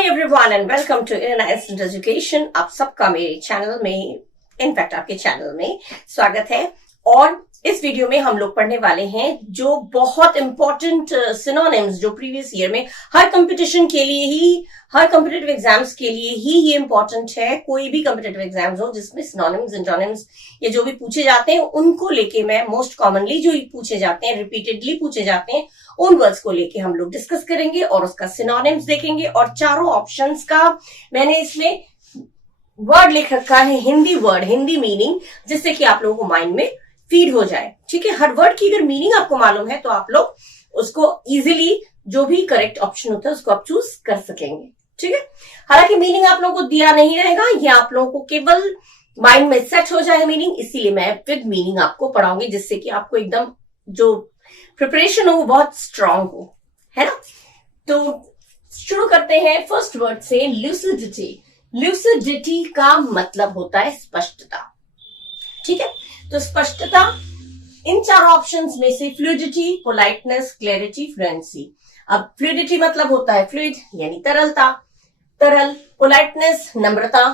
Hi everyone and welcome to instant education. आप सबका मेरे चैनल में, इनफैक्ट आपके चैनल में स्वागत है। और इस वीडियो में हम लोग पढ़ने वाले हैं जो बहुत इंपॉर्टेंट सिनोनिम्स जो प्रीवियस ईयर में हर कंपटीशन के लिए ही, हर कंपिटिटिव एग्जाम्स के लिए ही ये इंपॉर्टेंट है। कोई भी कंपिटिटिव एग्जाम्स हो जिसमें सिनोनिम्स, एंटोनिम्स ये जो भी पूछे जाते हैं उनको लेके मैं मोस्ट कॉमनली जो पूछे जाते हैं, रिपीटेडली पूछे जाते हैं, उन वर्ड्स को लेके हम लोग डिस्कस करेंगे और उसका सिनोनिम्स देखेंगे। और चारों ऑप्शंस का मैंने इसमें वर्ड लिख रखा है, हिंदी वर्ड, हिंदी मीनिंग, जिससे कि आप लोगों को माइंड में फीड हो जाए। ठीक है, हर वर्ड की अगर मीनिंग आपको मालूम है तो आप लोग उसको इजीली जो भी करेक्ट ऑप्शन होता है उसको आप चूज कर सकेंगे। ठीक है, हालांकि मीनिंग आप लोगों को दिया नहीं रहेगा, ये आप लोगों को केवल माइंड में सेट हो जाएगा मीनिंग, इसीलिए मैं विद मीनिंग आपको पढ़ाऊंगी, जिससे कि आपको एकदम जो प्रिपरेशन हो वो बहुत स्ट्रांग हो, है ना। तो शुरू करते हैं फर्स्ट वर्ड से, ल्यूसिडिटी। ल्यूसिडिटी का मतलब होता है स्पष्टता। ठीक है, तो स्पष्टता इन चार ऑप्शंस में से फ्लूइडिटी, पोलाइटनेस, क्लैरिटी, फ्लुएंसी। अब फ्लूइडिटी मतलब होता है फ्लूइड यानी तरलता, तरल, पोलाइटनेस नम्रता,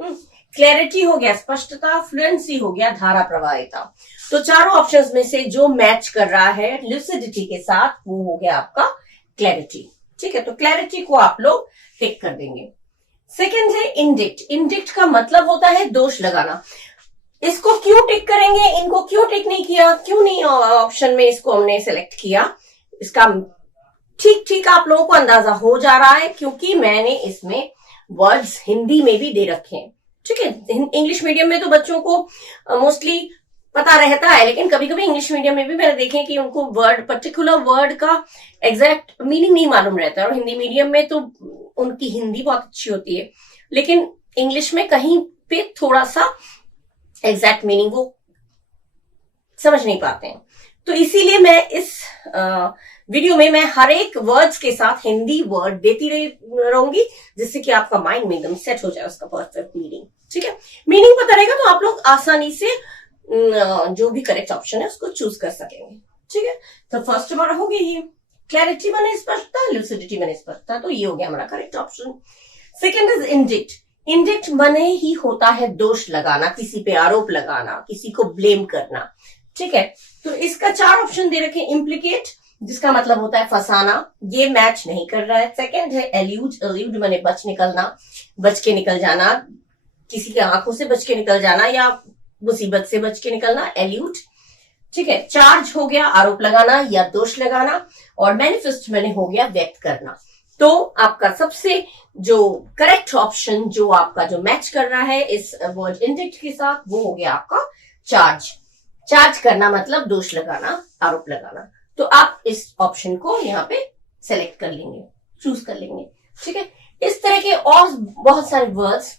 क्लैरिटी हो गया स्पष्टता, फ्लुएंसी हो गया धारा प्रवाहिता। तो चारों ऑप्शंस में से जो मैच कर रहा है ल्यूसिडिटी के साथ वो हो गया आपका क्लैरिटी। ठीक है, तो क्लैरिटी को आप लोग टिक कर देंगे। सेकेंड है इंडिक्ट। इंडिक्ट का मतलब होता है दोष लगाना। इसको क्यों टिक करेंगे, इनको क्यों टिक नहीं किया, क्यों नहीं ऑप्शन में इसको हमने सिलेक्ट किया, इसका ठीक ठीक आप लोगों को अंदाजा हो जा रहा है, क्योंकि मैंने इसमें वर्ड्स हिंदी में भी दे रखे हैं। ठीक है, इंग्लिश मीडियम में तो बच्चों को मोस्टली पता रहता है, लेकिन कभी कभी इंग्लिश मीडियम में भी मैंने देखे कि उनको वर्ड, पर्टिकुलर वर्ड का एग्जैक्ट मीनिंग नहीं मालूम रहता है। और हिंदी मीडियम में तो उनकी हिंदी बहुत अच्छी होती है, लेकिन इंग्लिश में कहीं पे थोड़ा सा एग्जैक्ट मीनिंग वो समझ नहीं पाते हैं। तो इसीलिए मैं इस वीडियो में मैं हर एक वर्ड्स के साथ हिंदी वर्ड देती रहूंगी, जिससे कि आपका माइंड में एकदम सेट हो जाए उसका परफेक्ट मीनिंग। ठीक है, मीनिंग पता रहेगा तो आप लोग आसानी से जो भी करेक्ट ऑप्शन है उसको चूज कर सकेंगे। ठीक है, तो फर्स्ट हमारा हो गया ये क्लैरिटी माने स्पष्टता, ल्यूसिडिटी माने स्पष्टता, तो ये हो गया हमारा correct option. Second is indict. Indict माने ही होता है दोष लगाना, किसी पे आरोप लगाना, किसी को ब्लेम करना। ठीक है, तो इसका चार ऑप्शन दे रखे। इम्प्लीकेट जिसका मतलब होता है फंसाना, ये मैच नहीं कर रहा है। सेकेंड है एल्यूड। एल्यूड माने बच निकलना, बच के निकल जाना, किसी की आंखों से बच के निकल जाना या मुसीबत से बच के निकलना, एल्यूड। ठीक है, चार्ज हो गया आरोप लगाना या दोष लगाना, और मैनिफेस्ट मैंने हो गया व्यक्त करना। तो आपका सबसे जो करेक्ट ऑप्शन जो आपका जो मैच कर रहा है इस वर्ड इंडिक्ट के साथ वो हो गया आपका चार्ज। चार्ज करना मतलब दोष लगाना, आरोप लगाना। तो आप इस ऑप्शन को यहाँ पे सेलेक्ट कर लेंगे, चूज कर लेंगे। ठीक है, इस तरह के और बहुत सारे वर्ड्स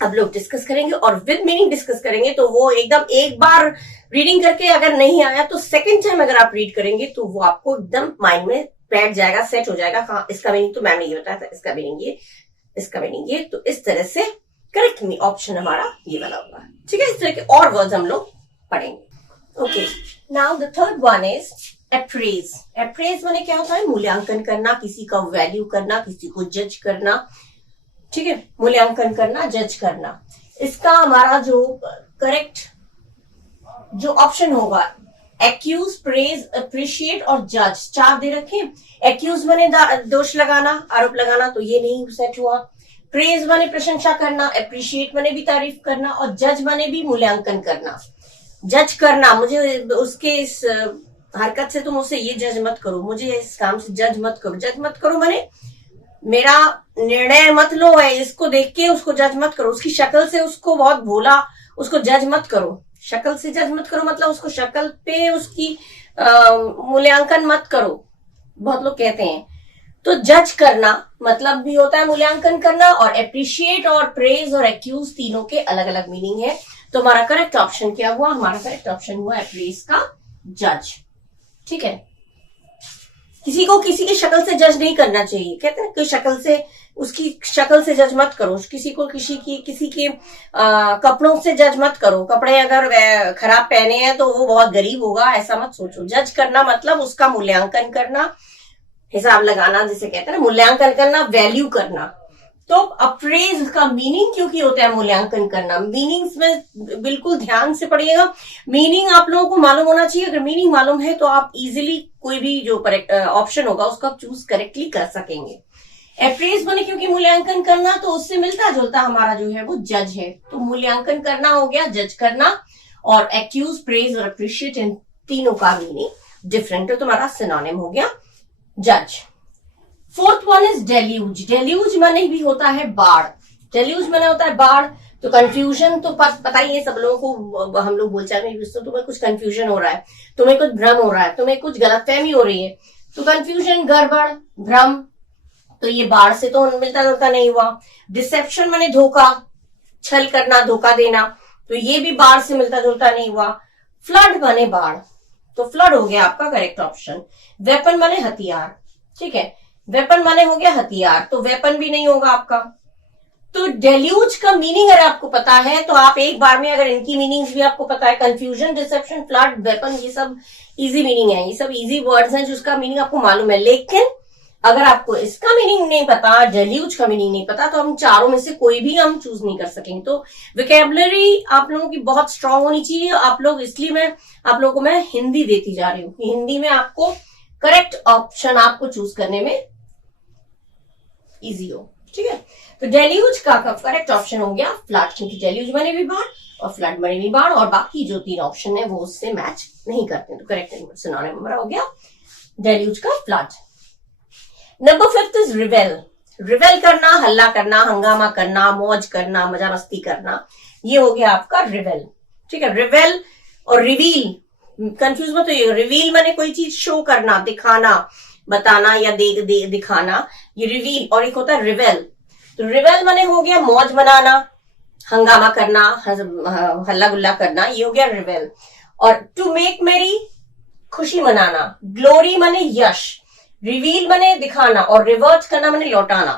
अब लोग डिस्कस करेंगे और विद मीनिंग डिस्कस करेंगे। तो वो एकदम एक बार रीडिंग करके अगर नहीं आया तो सेकेंड टाइम अगर आप रीड करेंगे तो वो आपको एकदम माइंड में बैठ जाएगा, सेट हो जाएगा। हाँ, इसका मीनिंग तो मैम ने ये बताया था, इसका मीनिंग ये, इसका मीनिंग ये। तो इस तरह से करेक्ट ऑप्शन हमारा ये वाला होगा। ठीक है, इस तरह के और वर्ड्स हम लोग पढ़ेंगे। Okay, now the third one is apprise. Apprise माने क्या होता है? मूल्यांकन करना, किसी का वैल्यू करना, किसी को जज करना। ठीक है, मूल्यांकन करना, जज करना। इसका हमारा जो करेक्ट जो ऑप्शन होगा एक्यूज, प्रेज, अप्रिशिएट और जज, चार दे रखे। एक्यूज माने दोष लगाना, आरोप लगाना, तो ये नहीं सेट हुआ। प्रेज माने प्रशंसा करना, अप्रिशिएट माने भी तारीफ करना, और जज माने भी मूल्यांकन करना। जज करना, मुझे उसके इस हरकत से तुम उसे ये जज मत करो, मुझे इस काम से जज मत करो। जज मत करो माने मेरा निर्णय मत लो, है इसको देख के उसको जज मत करो, उसकी शक्ल से उसको बहुत भोला, उसको जज मत करो। शक्ल से जज मत करो मतलब उसको शक्ल पे उसकी मूल्यांकन मत करो, बहुत लोग कहते हैं। तो जज करना मतलब भी होता है मूल्यांकन करना, और अप्रिशिएट और प्रेज और एक्यूज तीनों के अलग अलग मीनिंग है। तो हमारा करेक्ट ऑप्शन क्या हुआ? हमारा करेक्ट ऑप्शन हुआ अप्रेज का जज। ठीक है, किसी को किसी की शक्ल से जज नहीं करना चाहिए। कहते हैं कि शक्ल से, उसकी शक्ल से जज मत करो, किसी को किसी के कपड़ों से जज मत करो। कपड़े अगर खराब पहने हैं तो वो बहुत गरीब होगा, ऐसा मत सोचो। जज करना मतलब उसका मूल्यांकन करना, हिसाब लगाना जिसे कहते हैं ना, मूल्यांकन करना, वैल्यू करना। तो अप्रेज का मीनिंग क्योंकि होता है मूल्यांकन करना। मीनिंग्स में बिल्कुल ध्यान से पढ़िएगा, मीनिंग आप लोगों को मालूम होना चाहिए। अगर मीनिंग मालूम है तो आप इजीली कोई भी जो ऑप्शन होगा उसको आप चूज करेक्टली कर सकेंगे। अप्रेज बने क्योंकि मूल्यांकन करना, तो उससे मिलता जुलता हमारा जो है वो जज है। तो मूल्यांकन करना हो गया, जज करना। और एक्यूज, प्रेज और अप्रिशिएट, इन तीनों का मीनिंग डिफरेंट है, तुम्हारा सिनोनिम हो गया जज। Fourth one is deluge. Deluge माने भी होता है बाढ़। डेल्यूज माने होता है बाढ़। तो कंफ्यूजन तो पता ही है सब लोगों को, हम लोग बोलचाल में यूज, तो तुम्हें कुछ कंफ्यूजन हो रहा है, तुम्हें कुछ भ्रम हो रहा है, तुम्हें कुछ गलतफहमी हो रही है, तो कंफ्यूजन, गड़बड़, भ्रम, तो ये बाढ़ से तो मिलता जुलता नहीं हुआ। डिसेप्शन माने धोखा, छल करना, धोखा देना, तो ये भी बाढ़ से मिलता जुलता नहीं हुआ। फ्लड माने बाढ़, तो फ्लड हो गया आपका करेक्ट ऑप्शन। वेपन माने हथियार, ठीक है, वेपन माने हो गया हथियार, तो वेपन भी नहीं होगा आपका। तो डेल्यूज का मीनिंग अगर आपको पता है तो आप एक बार में, अगर इनकी मीनिंग्स भी आपको पता है, कंफ्यूजन, डिसेप्शन, फ्लड, वेपन, ये सब इजी मीनिंग है, ये सब इजी वर्ड्स हैं जिसका मीनिंग आपको मालूम है। लेकिन अगर आपको इसका मीनिंग नहीं पता, डेल्यूज का मीनिंग नहीं पता, तो हम चारों में से कोई भी हम चूज नहीं कर सकेंगे। तो विकेबलरी आप लोगों की बहुत स्ट्रांग होनी चाहिए। आप लोग, इसलिए मैं आप लोगों को मैं हिंदी देती जा रही हूँ कि हिंदी में आपको करेक्ट ऑप्शन आपको चूज करने में इजी हो, ठीक है। तो डेल्यूज का करेक्ट ऑप्शन हो गया फ्लड, क्योंकि डेल्यूज माने भी बाढ़ और फ्लड माने भी बाढ़, और बाकी जो तीन ऑप्शन है वो उससे मैच नहीं करते। तो करेक्ट सिनोनिम हमारा हो गया डेल्यूज का फ्लड। Number 5 is रिवेल। रिवेल करना, हल्ला करना, हंगामा करना, मौज करना, मजा मस्ती करना, ये हो गया आपका रिवेल, ठीक है। रिवेल और रिवील कंफ्यूज मत होइए। रिवील माने कोई चीज शो करना, दिखाना, बताना या दिखाना, ये रिवील, और एक होता है रिवेल। तो रिवेल माने हो गया मौज मनाना, हंगामा करना, हल्ला गुल्ला करना, ये हो गया रिवेल। और टू मेक मेरी, खुशी मनाना। ग्लोरी माने यश, रिवील माने दिखाना, और रिवर्ट करना माने लौटाना।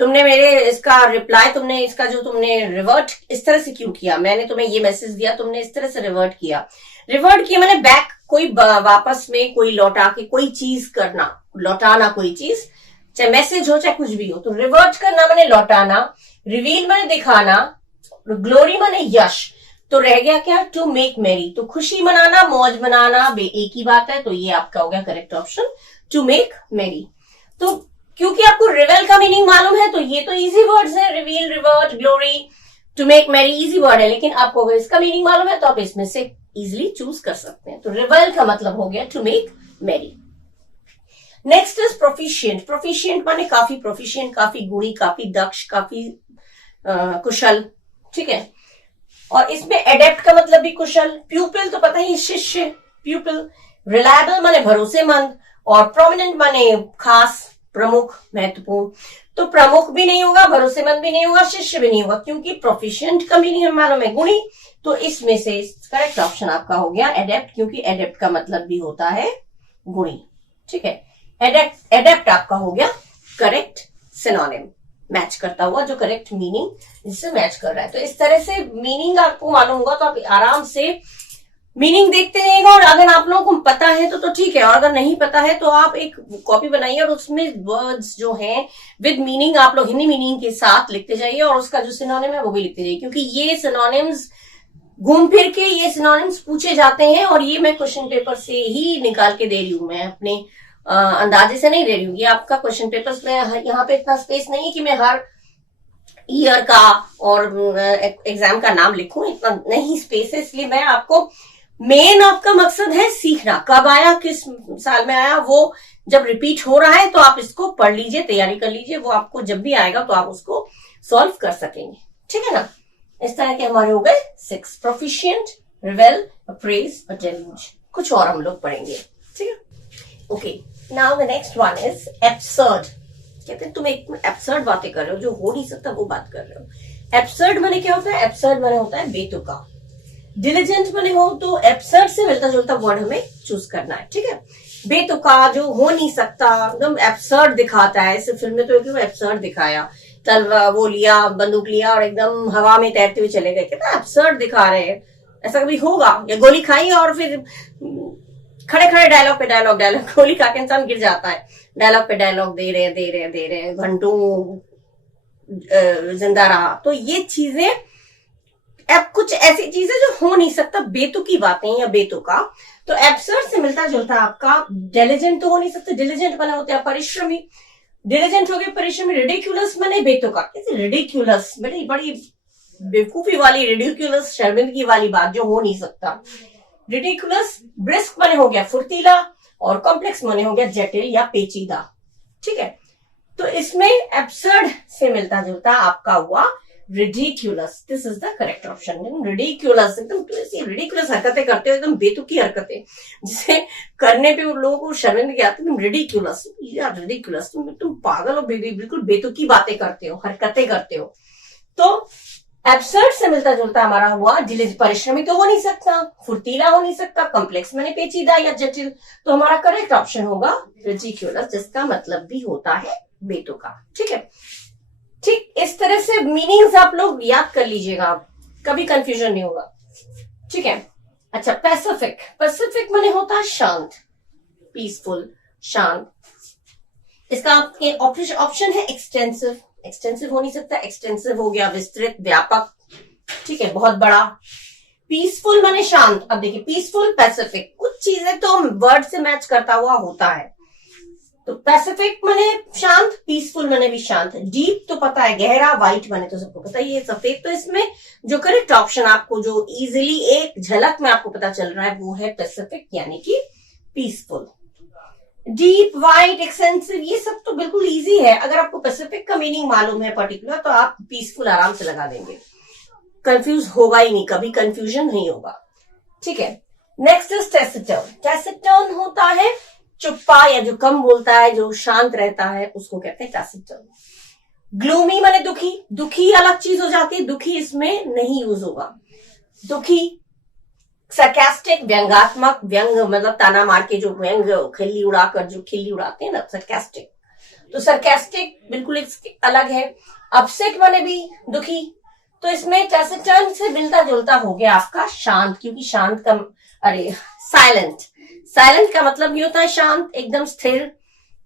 तुमने मेरे इसका रिप्लाई, तुमने इसका जो तुमने रिवर्ट इस तरह से क्यों किया, मैंने तुम्हें ये मैसेज दिया, तुमने इस तरह से रिवर्ट किया। रिवर्ट किया माने बैक, कोई वापस में कोई लौटा के कोई चीज करना, लौटाना कोई चीज, चाहे मैसेज हो चाहे कुछ भी हो। तो रिवर्ट करना माने लौटाना, रिवील माने दिखाना, ग्लोरी माने यश। तो रह गया क्या, टू मेक मेरी, तो खुशी मनाना, मौज मनाना, एक ही बात है। तो ये आपका हो गया करेक्ट ऑप्शन, टू मेक मेरी। तो क्योंकि आपको रिवेल का मीनिंग मालूम है, तो ये तो इजी वर्ड्स हैं, reveal, revert, glory, to make merry, easy word है। लेकिन आपको अगर इसका मीनिंग मालूम है तो आप इसमें से इजिली चूज कर सकते हैं। तो रिवेल का मतलब हो गया टू मेक मेरी। Next is proficient. प्रोफिशिएंट माने काफी प्रोफिशिएंट, काफी गुणी, काफी दक्ष, काफी कुशल, ठीक है। और इसमें एडेप्ट का मतलब भी कुशल। प्यूपिल तो पता ही, शिष्य, प्यूपिल। रिलायबल माने भरोसेमंद, और प्रोमिनेंट माने खास, प्रमुख, महत्वपूर्ण। तो प्रमुख भी नहीं होगा, भरोसेमंद भी नहीं होगा, शिष्य भी नहीं होगा, क्योंकि प्रोफिशिएंट का मीनिंग हमें मालूम है गुणी। तो इसमें से करेक्ट ऑप्शन आपका हो गया एडेप्ट, क्योंकि एडेप्ट का मतलब भी होता है गुणी, ठीक है। एडेप्ट आपका हो गया करेक्ट सिनोनिम, मैच करता हुआ, जो करेक्ट मीनिंग इससे मैच कर रहा है। तो इस तरह से मीनिंग आपको मालूम होगा तो आप आराम से मीनिंग देखते रहिएगा। और अगर आप लोगों को पता है तो ठीक है, और अगर नहीं पता है तो आप एक कॉपी बनाइए और उसमें वर्ड्स जो हैं विद मीनिंग आप लोग हिंदी मीनिंग के साथ लिखते जाइए, और उसका जो सिनोनिम है वो भी लिखते जाइए, क्योंकि ये सिनोनिम्स घूम फिर के ये सिनोनिम्स पूछे जाते हैं। और ये मैं क्वेश्चन पेपर से ही निकाल के दे रही हूं, मैं अपने अंदाजे से नहीं दे रही हूँ। ये आपका क्वेश्चन पेपर्स में, यहाँ पे इतना स्पेस नहीं है कि मैं हर ईयर का और एग्जाम का नाम लिखूं, इतना नहीं स्पेस है। इसलिए मैं आपको, मेन आपका मकसद है सीखना, कब आया, किस साल में आया, वो जब रिपीट हो रहा है तो आप इसको पढ़ लीजिए, तैयारी कर लीजिए, वो आपको जब भी आएगा तो आप उसको सॉल्व कर सकेंगे, ठीक है ना। इस तरह के हमारे हो गए 6, प्रोफिशिएंट, रिवेल, अप्रेज और डेल्यूज। कुछ और हम लोग पढ़ेंगे, ठीक है। Okay, now the next one is absurd. कहते हैं तुम एक एब्सर्ड बातें कर रहे हो, जो हो नहीं सकता वो बात कर रहे हो। एब्सर्ड माने क्या होता है, एब्सर्ड माने होता है बेतुका। डिलीजेंट माने हो, तो एब्सर्ड से मिलता जुलता वर्ड हमें चूज करना है, ठीक है। बेतुका, जो हो नहीं सकता, एकदम एब्सर्ड दिखाता है। इस फिल्म में तो एकदम एब्सर्ड दिखाया, तलवार वो लिया, बंदूक लिया और एकदम हवा में तैरते हुए चले गए, कितना एब्सर्ड दिखा रहे हैं। ऐसा कभी होगा? या गोली खाई और फिर खड़े खड़े डायलॉग पे डायलॉग गोली खा के इंसान गिर जाता है। डायलॉग पे डायलॉग दे रहे घंटों जिंदा रहा। तो ये चीजें अब कुछ ऐसी चीजें जो हो नहीं सकता, बेतुकी बातें या बेतुका। तो एब्सर्ड से मिलता जुलता आपका डिलिजेंट तो हो नहीं सकता, डिलिजेंट बने होते हैं परिश्रमी, डिलिजेंट हो गए परिश्रमी। रिडिक्यूलस माने बेतुका, रिडिक्यूलस बड़ी बड़ी बेवकूफी वाली, रिडिक्यूलस शर्मिंदगी वाली बात जो हो नहीं सकता। रिडिक्यूलस ब्रिस्क माने हो गया फुर्तीला, और कॉम्प्लेक्स माने हो गया जटिल या पेचीदा। ठीक है, तो इसमें एब्सर्ड से मिलता जुलता आपका हुआ ridiculous. This is the correct option. Ridiculous, एकदम रिडिक्यूलस हरकतें करते हो, एकदम बेतुकी हरकतें जिसे करने पे लोगों को शर्मिंदगी आती है। तुम रिडिक्यूलस, यार रिडिक्यूलस, तुम पागल हो, बिल्कुल बेतुकी बातें करते हो, हरकतें करते हो। तो एब्सर्ड से मिलता जुलता हमारा हुआ परिश्रमी तो हो नहीं सकता, फुर्तीला हो नहीं सकता, कॉम्प्लेक्स माने पेचीदा या जटिल। तो हमारा करेक्ट ऑप्शन होगा रिडिक्यूलस, जिसका मतलब भी होता है बेतुका। ठीक है, ठीक इस तरह से मीनिंग्स आप लोग याद कर लीजिएगा, कभी कंफ्यूजन नहीं होगा। ठीक है, अच्छा पैसिफिक, पैसिफिक माने होता है शांत, पीसफुल, शांत। इसका आपके ऑप्शन है एक्सटेंसिव, एक्सटेंसिव हो नहीं सकता, एक्सटेंसिव हो गया विस्तृत, व्यापक। ठीक है, बहुत बड़ा। पीसफुल माने शांत। अब देखिए पीसफुल, पैसिफिक, कुछ चीजें तो वर्ड से मैच करता हुआ होता है। तो पैसिफिक माने शांत, पीसफुल माने भी शांत। डीप तो पता है, गहरा। व्हाइट माने तो सबको पता ही है सफेद। तो इसमें जो करेक्ट ऑप्शन आपको जो इजीली एक झलक में आपको पता चल रहा है वो है पैसिफिक, यानी कि पीसफुल। डीप, वाइट, एक्सटेंसिव, ये सब तो बिल्कुल इजी है। अगर आपको पैसिफिक का मीनिंग मालूम है पर्टिकुलर, तो आप पीसफुल आराम से लगा देंगे, कंफ्यूज होगा ही नहीं, कभी कंफ्यूजन नहीं होगा। ठीक है, नेक्स्ट इज टैसिटर्न। टैसिटर्न होता है चुप्पा, या जो कम बोलता है, जो शांत रहता है, उसको कहते हैं टैसिटर्न। ग्लूमी माने दुखी, दुखी अलग चीज हो जाती है, दुखी इसमें नहीं यूज होगा। दुखी। सरकास्टिक, व्यंगात्मक, व्यंग मतलब ताना मार के जो व्यंग खिल्ली उड़ाकर जो खिल्ली उड़ाते हैं ना, सरकास्टिक। तो सरकास्टिक बिल्कुल एक अलग है। अपसेट माने भी दुखी। तो इसमें टैसिटर्न से मिलता जुलता हो गया आपका शांत, क्योंकि शांत का साइलेंट, साइलेंट का मतलब भी होता है शांत, एकदम स्थिर।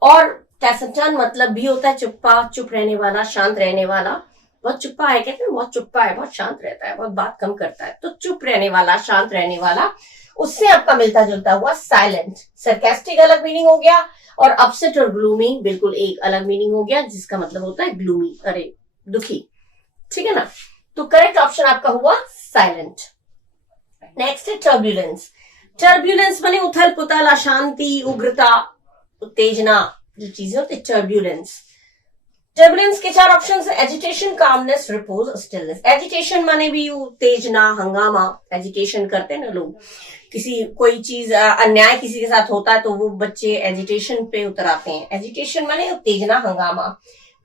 और टैसिटर्न मतलब भी होता है चुप्पा, चुप रहने वाला, शांत रहने वाला। बहुत चुप्पा है, कहते हैं बहुत चुप्पा है, बहुत शांत रहता है, बहुत बात कम करता है। तो चुप रहने वाला, शांत रहने वाला, उससे आपका मिलता जुलता हुआ साइलेंट। सरकास्टिक अलग मीनिंग हो गया, और अपसेट और ग्लूमी बिल्कुल एक अलग मीनिंग हो गया, जिसका मतलब होता है ग्लूमी, दुखी। ठीक है ना, तो करेक्ट ऑप्शन आपका हुआ साइलेंट। नेक्स्ट है टर्ब्यूलेंस। टर्ब्यूलेंस माने उथल पुथल, अशांति, उग्रता, उत्तेजना, जो चीजें होती है टर्ब्यूलेंस। टर्बुलेंस के 4 ऑप्शन है, agitation, calmness, repose, stillness. Agitation माने भी उत्तेजना, हंगामा, एजिटेशन करते हैं ना लोग, किसी कोई चीज अन्याय किसी के साथ होता है तो वो बच्चे एजिटेशन पे उतर आते हैं। एजिटेशन माने उत्तेजना, हंगामा।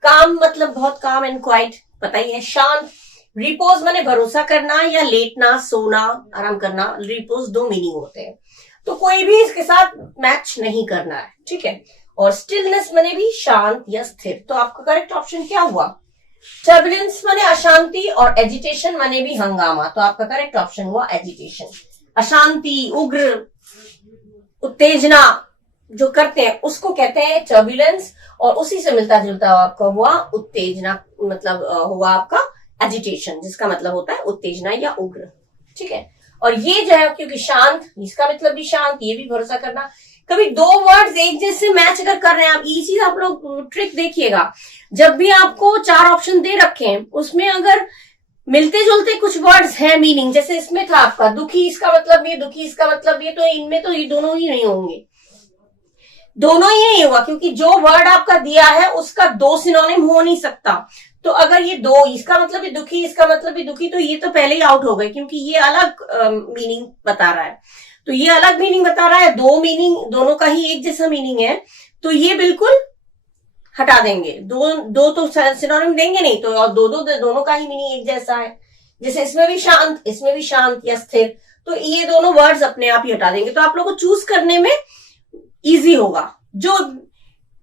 काम मतलब बहुत काम एंड क्वाइट, पता ही है। शांत। रिपोज माने भरोसा करना या लेटना, सोना, आराम करना। रिपोज 2 मीनिंग होते हैं, तो कोई भी इसके साथ मैच नहीं करना है। ठीक है, और स्टिलनेस माने भी शांत या स्थिर। तो आपका करेक्ट ऑप्शन क्या हुआ? टर्बुलेंस माने अशांति, और एजिटेशन माने भी हंगामा। तो आपका करेक्ट ऑप्शन हुआ एजिटेशन। अशांति, उग्र, उत्तेजना जो करते हैं उसको कहते हैं टर्बुलेंस, और उसी से मिलता जुलता आपका हुआ उत्तेजना, मतलब हुआ आपका एजिटेशन, जिसका मतलब होता है उत्तेजना या उग्र। ठीक है, और ये जो है क्योंकि शांत, इसका मतलब भी शांत, ये भी भरोसा करना। कभी 2 वर्ड्स एक जैसे मैच अगर कर रहे हैं आप, ये चीज आप लोग ट्रिक देखिएगा, जब भी आपको 4 ऑप्शन दे रखे हैं उसमें अगर मिलते जुलते कुछ वर्ड्स हैं मीनिंग, जैसे इसमें था आपका दुखी, इसका मतलब ये, दुखी इसका मतलब ये, तो इनमें तो ये दोनों ही नहीं होंगे, दोनों ही नहीं होगा, क्योंकि जो वर्ड आपका दिया है उसका 2 सिनोनिम हो नहीं सकता। तो अगर ये 2, इसका मतलब भी दुखी, इसका मतलब भी दुखी, तो ये तो पहले ही आउट हो गए, क्योंकि ये अलग मीनिंग बता रहा है। तो ये अलग मीनिंग बता रहा है, 2 मीनिंग दोनों का ही एक जैसा मीनिंग है, तो ये बिल्कुल हटा देंगे। दो तो सिनोनिम देंगे नहीं, तो और दोनों का ही मीनिंग एक जैसा है। जैसे इसमें भी शांत, इसमें भी शांत या स्थिर, तो ये दोनों वर्ड्स अपने आप ही हटा देंगे। तो आप लोगों को चूज करने में इजी होगा। जो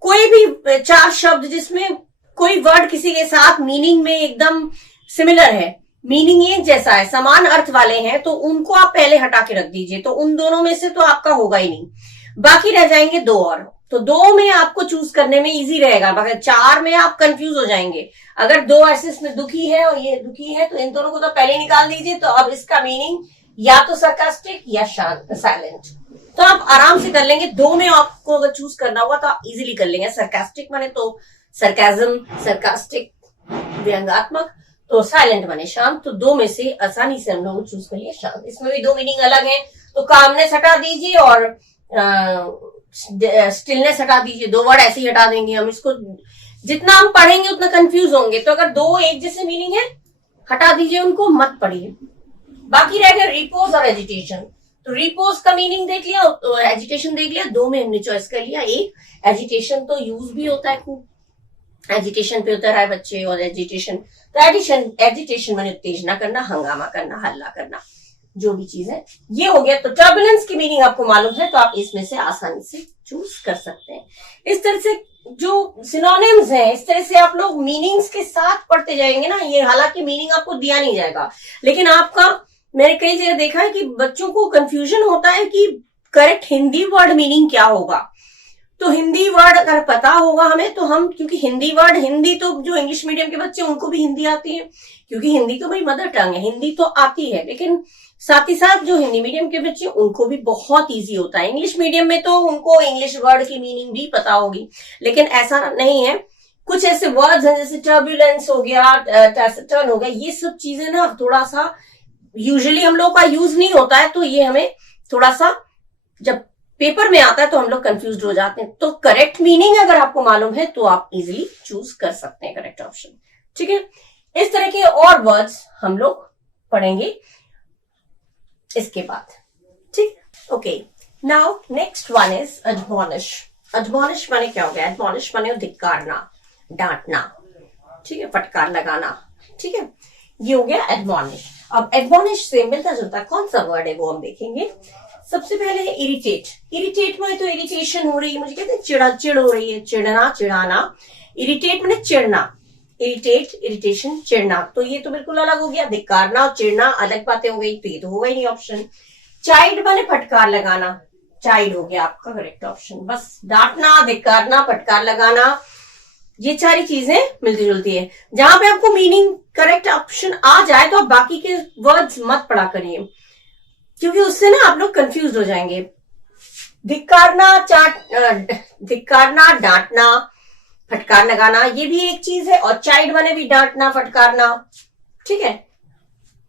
कोई भी 4 शब्द जिसमें कोई वर्ड किसी के साथ मीनिंग में एकदम सिमिलर है, मीनिंग एक जैसा है, समान अर्थ वाले हैं, तो उनको आप पहले हटा के रख दीजिए। तो उन दोनों में से तो आपका होगा ही नहीं, बाकी रह जाएंगे दो और। तो दो में आपको चूज करने में इजी रहेगा, मगर चार में आप कंफ्यूज हो जाएंगे। अगर दो ऐसे इसमें दुखी है और ये दुखी है, तो इन दोनों को तो पहले निकाल दीजिए। तो अब इसका मीनिंग या तो सरकास्टिक या शांत, साइलेंट। तो आप आराम से कर लेंगे। दो में आपको अगर चूज करना होगा तो आप इजीली कर लेंगे। सरकास्टिक माने तो सरकाजम, सरकास्टिक व्यंग्यात्मक, तो साइलेंट माने शांत। तो दो में से आसानी से हम लोग चूज करिए शांत। इसमें भी दो मीनिंग अलग है, तो कामनेस हटा दीजिए और स्टिलनेस हटा दीजिए। दो वर्ड ऐसे ही हटा देंगे हम। इसको जितना हम पढ़ेंगे उतना कंफ्यूज होंगे। तो अगर दो एक जैसे मीनिंग है, हटा दीजिए उनको, मत पढ़िए। बाकी रह गया रिपोज और एजिटेशन। तो रिपोज का मीनिंग देख लिया, तो एजिटेशन देख लिया। दो में हमने चॉइस कर लिया। एक एजिटेशन तो यूज भी होता है खूब, एजिटेशन पे उतर आए बच्चे। और एजिटेशन तो एजिटेशन माने उत्तेजना करना, हंगामा करना, हल्ला करना, जो भी चीज है ये हो गया। तो टर्बुलेंस की मीनिंग आपको मालूम है, तो आप इसमें से आसानी से चूज कर सकते हैं। इस तरह से जो सिनोनिम्स हैं, इस तरह से आप लोग मीनिंग्स के साथ पढ़ते जाएंगे ना। ये हालांकि मीनिंग आपको दिया नहीं जाएगा, लेकिन आपका, मैंने कई जगह देखा है कि बच्चों को कंफ्यूजन होता है कि करेक्ट हिंदी वर्ड मीनिंग क्या होगा। तो हिंदी वर्ड अगर पता होगा हमें, तो हम, क्योंकि हिंदी वर्ड, हिंदी तो जो इंग्लिश मीडियम के बच्चे उनको भी हिंदी आती है, क्योंकि हिंदी तो भाई मदर टंग है, हिंदी तो आती है। लेकिन साथ ही साथ जो हिंदी मीडियम के बच्चे, उनको भी बहुत इजी होता है। इंग्लिश मीडियम में तो उनको इंग्लिश वर्ड की मीनिंग भी पता होगी, लेकिन ऐसा नहीं है। कुछ ऐसे वर्ड्स हैं जैसे टर्बुलेंस हो गया, टैसिटर्न हो गया, ये सब चीजें ना थोड़ा सा यूजुअली हम लोग का यूज नहीं होता है। तो ये हमें थोड़ा सा, जब पेपर में आता है तो हम लोग कंफ्यूज हो जाते हैं। तो करेक्ट मीनिंग अगर आपको मालूम है तो आप इजीली चूज कर सकते हैं करेक्ट ऑप्शन। ठीक है, इस तरह के और वर्ड्स हम लोग पढ़ेंगे इसके बाद। ठीक, okay. Now next one is admonish. Admonish माने क्या हो गया? एडमॉनिश माने धिक्कारना, डांटना, ठीक है, फटकार लगाना। ठीक है, ये हो गया एडमॉनिश। अब एडमॉनिश से मिलता जुलता कौन सा वर्ड है वो हम देखेंगे। सबसे पहले है इरिटेट। इरिटेट में तो इरिटेशन हो रही है, मुझे कहते हैं चिड़ा, चिड़ हो रही है, चिड़ना, चिढ़ाना। इरिटेट में चिड़ना, इरिटेट, इरिटेशन, चिड़ना। तो ये तो बिल्कुल अलग हो गया। धिक्कारना और चिड़ना अलग बातें हो गई, तो ये तो होगा ही नहीं ऑप्शन। चाइड माने फटकार लगाना, चाइड हो गया आपका करेक्ट ऑप्शन। बस डांटना, धिक्कारना, फटकार लगाना, ये सारी चीजें मिलती जुलती है। जहां पे आपको मीनिंग करेक्ट ऑप्शन आ जाए तो आप बाकी के वर्ड्स मत पढ़ा करिए, क्योंकि उससे ना आप लोग कंफ्यूज हो जाएंगे। धिक्कारना, धिक्कारना, डांटना, फटकार लगाना, ये भी एक चीज है। और चाइल्ड माने भी डांटना, फटकारना। ठीक है,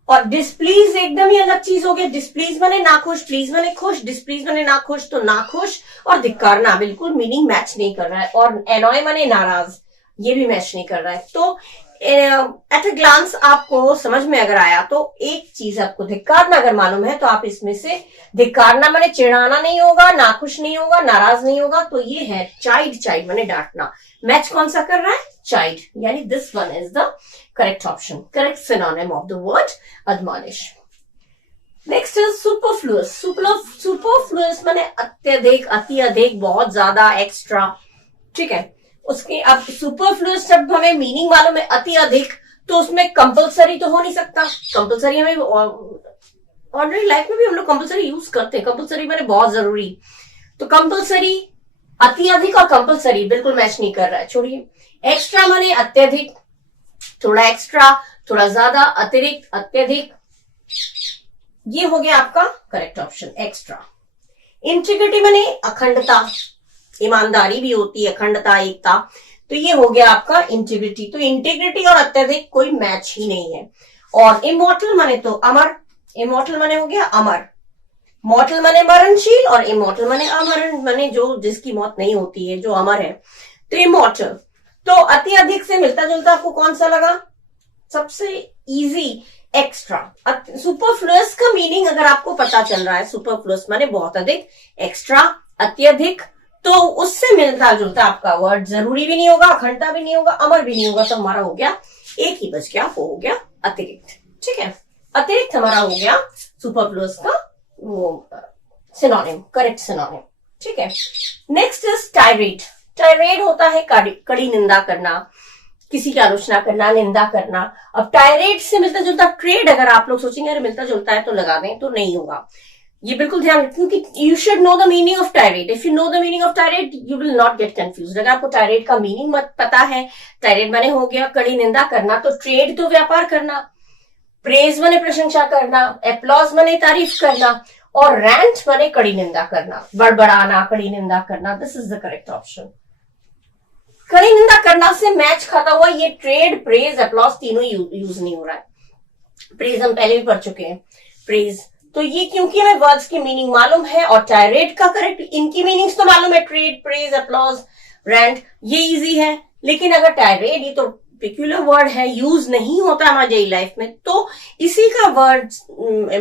और डिस्प्लीज एकदम ही अलग चीज हो गया। डिस्प्लीज माने नाखुश, प्लीज माने खुश, डिस्प्लीज माने नाखुश। तो नाखुश और धिक्कारना बिल्कुल मीनिंग मैच नहीं कर रहा है। और एनॉय माने नाराज, ये भी मैच नहीं कर रहा है। तो एट अ ग्लांस आपको समझ में अगर आया तो एक चीज आपको धिक्कारना अगर मालूम है, तो आप इसमें से धिक्कारना माने चिढ़ाना नहीं होगा, नाखुश नहीं होगा, नाराज नहीं होगा। तो ये है चाइल्ड। चाइल्ड माने डांटना। मैच कौन सा कर रहा है? चाइल्ड, यानी this one is the correct option, correct synonym of the word admonish. Next is superfluous. Superfluous माने अत्यधिक, अति अधिक, बहुत ज्यादा, एक्स्ट्रा। ठीक है, उसके अब सुपरफ्लुअस जब हमें मीनिंग मालूम है अति अधिक, तो उसमें कंपलसरी तो हो नहीं सकता। कंपलसरी हमें ऑर्डिनरी लाइफ में भी हम लोग कंपलसरी यूज करते हैं। कंपलसरी माने बहुत जरूरी। तो कंपलसरी, अति अधिक और कंपलसरी बिल्कुल मैच नहीं कर रहा है, छोड़िए। एक्स्ट्रा माने अत्यधिक, थोड़ा एक्स्ट्रा, थोड़ा ज्यादा, अतिरिक्त, अत्यधिक, ये हो गया आपका करेक्ट ऑप्शन, एक्स्ट्रा। इंटीग्रिटी माने अखंडता, ईमानदारी भी होती है, अखंडता, एकता। तो ये हो गया आपका इंटीग्रिटी। तो इंटीग्रिटी और अत्यधिक कोई मैच ही नहीं है। और इमॉर्टल माने तो अमर। इमॉर्टल माने हो गया अमर। मॉर्टल माने मरणशील और इमॉर्टल माने अमर, माने जो जिसकी मौत नहीं होती है, जो अमर है। तो इमॉर्टल। तो अति अधिक से मिलता जुलता आपको कौन सा लगा? सबसे इजी, एक्स्ट्रा। सुपरफ्लुअस का मीनिंग अगर आपको पता चल रहा है, सुपरफ्लुअस माने बहुत अधिक, एक्स्ट्रा, अत्यधिक, तो उससे मिलता जुलता आपका वर्ड जरूरी भी नहीं होगा, अखंडता भी नहीं होगा, अमर भी नहीं होगा। तो हमारा हो गया एक ही बच गया, वो हो गया अतिरिक्त। ठीक है, अतिरिक्त हमारा हो गया सुपरफ्लुअस का वो सिनोनिम, करेक्ट सिनोनिम। ठीक है, नेक्स्ट इज टायरेट। टायरेट होता है कड़ी निंदा करना, किसी की आलोचना करना, निंदा करना। अब टायरेट से मिलता जुलता ट्रेड अगर आप लोग सोचेंगे अरे मिलता जुलता है तो लगा दें, तो नहीं होगा। ये बिल्कुल ध्यान रखें कि you should know the meaning of tirade. If you know the meaning of tirade you will not get confuse. अगर आपको टायरेट का मीनिंग मत पता है, टायरेट माने हो गया कड़ी निंदा करना, तो ट्रेड तो व्यापार करना, प्रेज माने प्रशंसा करना, एप्लॉज माने तारीफ करना, और रैंट माने कड़ी निंदा करना, बड़बड़ाना, कड़ी निंदा करना। This is the correct option. कड़ी निंदा करना से मैच खाता हुआ ये ट्रेड, प्रेज, एप्लॉज तीनों यूज नहीं हो रहा है। प्रेज हम पहले भी पढ़ चुके हैं, प्रेज। तो ये क्योंकि हमें वर्ड्स की मीनिंग मालूम है और टायरेट का करेक्ट, इनकी मीनिंग्स तो मालूम है, ट्रेड, प्रेज, एप्लॉज, रैंट, ये इजी है। लेकिन अगर टायरेट, ये तो पेक्यूलर वर्ड है, यूज नहीं होता हमारी डेली लाइफ में, तो इसी का वर्ड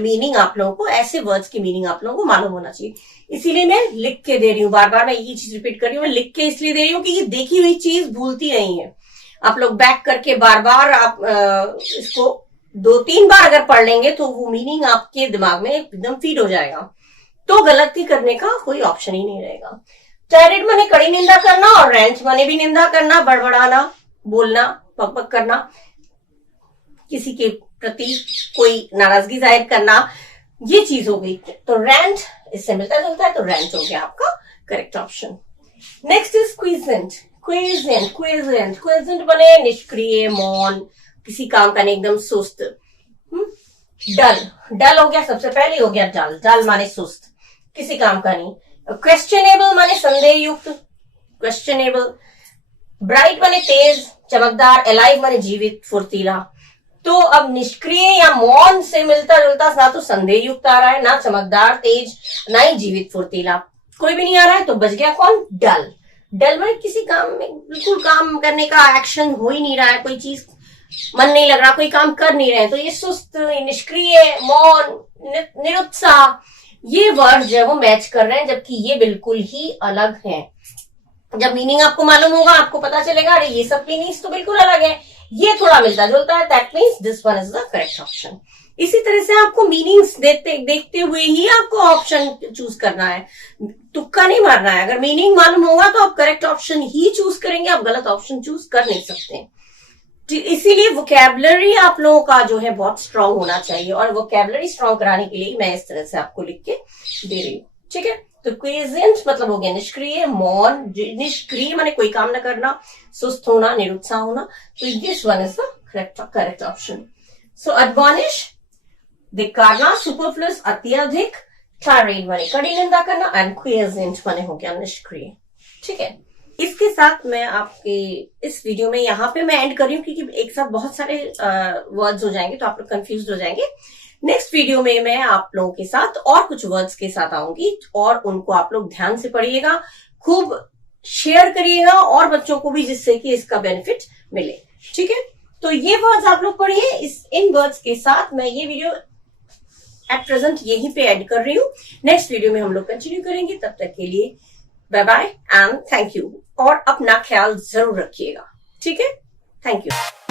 मीनिंग आप लोगों को, ऐसे वर्ड्स की मीनिंग आप लोगों को मालूम होना चाहिए। इसीलिए मैं लिख के दे रही हूँ, बार बार मैं यही चीज रिपीट कर रही हूँ। मैं लिख के इसलिए दे रही हूँ कि ये देखी हुई चीज भूलती नहीं है। आप लोग बैक करके बार बार आप इसको 2-3 बार अगर पढ़ लेंगे तो वो मीनिंग आपके दिमाग में एकदम फीड हो जाएगा, तो गलती करने का कोई ऑप्शन ही नहीं रहेगा। टायरेट माने कड़ी निंदा करना और रैंट माने भी निंदा करना, बड़बड़ाना, बोलना, पकपक करना, किसी के प्रति कोई नाराजगी जाहिर करना, ये चीज हो गई। तो रैंट इससे मिलता जुलता है, तो रैंट हो गया आपका correct option. Next is quiescent. Quiescent, quiescent, quiescent बने निष्क्रिय, मौन, किसी काम का नहीं, एकदम सुस्त। डल, डल हो गया सबसे पहले, हो गया डल। डल माने सुस्त, किसी काम का नहीं। क्वेश्चनेबल माने संदेह युक्त, क्वेश्चनेबल। ब्राइट माने तेज, चमकदार। अलाइव माने जीवित, फुर्तीला। तो अब निष्क्रिय या मौन से मिलता जुलता ना तो संदेह युक्त आ रहा है, ना चमकदार, तेज, ना ही जीवित, फुर्तीला, कोई भी नहीं आ रहा है। तो बच गया कौन? डल। डल माने किसी काम में बिल्कुल काम करने का एक्शन हो ही नहीं रहा है, कोई चीज मन नहीं लग रहा, कोई काम कर नहीं रहे। तो ये सुस्त, निष्क्रिय, मौन, निरुत्साह, ये वर्ड जो है वो मैच कर रहे हैं, जबकि ये बिल्कुल ही अलग हैं। जब मीनिंग आपको मालूम होगा, आपको पता चलेगा अरे ये सब मीनिंग्स तो बिल्कुल अलग है, ये थोड़ा मिलता जुलता है, that means this one is the correct option. इसी तरह से आपको मीनिंग्स देखते हुए ही आपको ऑप्शन चूज करना है, तुक्का नहीं मारना है। अगर मीनिंग मालूम होगा तो आप करेक्ट ऑप्शन ही चूज करेंगे, आप गलत ऑप्शन चूज कर नहीं सकते। इसीलिए वोकैबुलरी आप लोगों का जो है बहुत स्ट्रांग होना चाहिए, और वोकैबुलरी स्ट्रांग कराने के लिए मैं इस तरह से आपको लिख के दे रही हूँ, ठीक है। तो क्विजेंट मतलब हो गया निष्क्रिय, मौन, निष्क्रिय माने कोई काम न करना, सुस्त होना, निरुत्साह होना। तो this one is the correct option. So admonish, धिक्कारना, सुपरफ्लुअस, अत्यधिक। टायरेट माने कड़ी निंदा करना, एंड क्विजेंट माने हो गया निष्क्रिय, ठीक है। इसके साथ मैं आपके इस वीडियो में यहाँ पे मैं एंड कर रही हूँ, क्योंकि एक साथ बहुत सारे वर्ड्स हो जाएंगे तो आप लोग कंफ्यूज हो जाएंगे। नेक्स्ट वीडियो में मैं आप लोगों के साथ और कुछ वर्ड्स के साथ आऊंगी, और उनको आप लोग ध्यान से पढ़िएगा, खूब शेयर करिएगा और बच्चों को भी, जिससे कि इसका बेनिफिट मिले, ठीक है। तो ये वर्ड्स आप लोग पढ़िए। इन वर्ड्स के साथ मैं ये वीडियो एट प्रेजेंट यहीं पे एंड कर रही हूँ। नेक्स्ट वीडियो में हम लोग कंटिन्यू करेंगे। तब तक के लिए bye bye and thank you, और अपना ख्याल जरूर रखिएगा, ठीक है। Thank you.